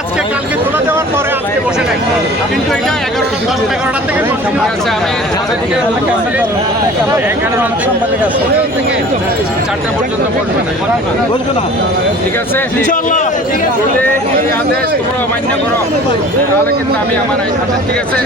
আজকে কালকে তোলা দেওয়ার পরে আজকে বসে নাই, কিন্তু এটা 11টা 10টা 11টা থেকে থেকে 4টা পর্যন্ত বলবো না, ঠিক আছে? ইনশাআল্লাহ যদি এই আদেশ তোমরা মান্য করো তাহলে কিন্তু আমি আমার আদেশ, ঠিক আছে?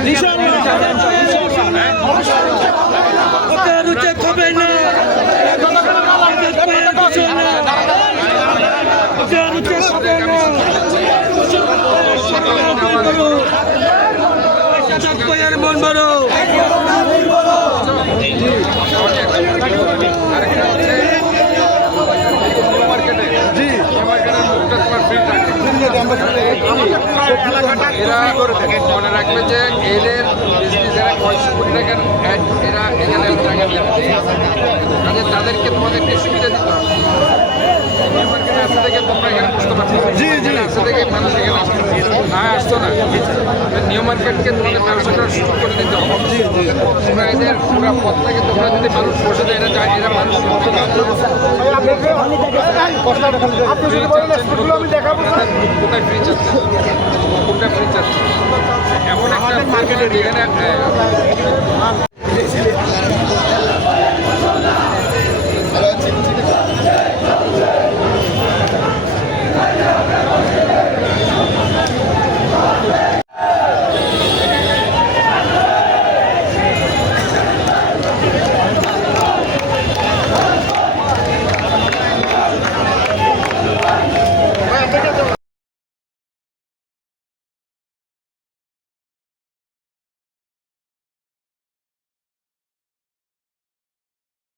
এরা মনে রাখবে যে এদের যারা 500 কোটি টাকার এরা এখানে তাদেরকে তোমাদেরকে সুবিধা দিতে হবে। আসতে থেকে তোমরা এখানে বুঝতে পারছো, আসতে থেকে মানুষ এখানে আসতো না। নিউ মার্কেটকে তোমাদের ব্যবসাটা সুযোগ করে দিতে হবে। তোমরা এদের পুরো পথ থেকে তোমরা যদি মানুষ বসে দেয়, এরা মানুষ কোথায় ফ্রি চাচ্ছে, কোনটা ফ্রি চাচ্ছে এমন একটা মার্কেটের এখানে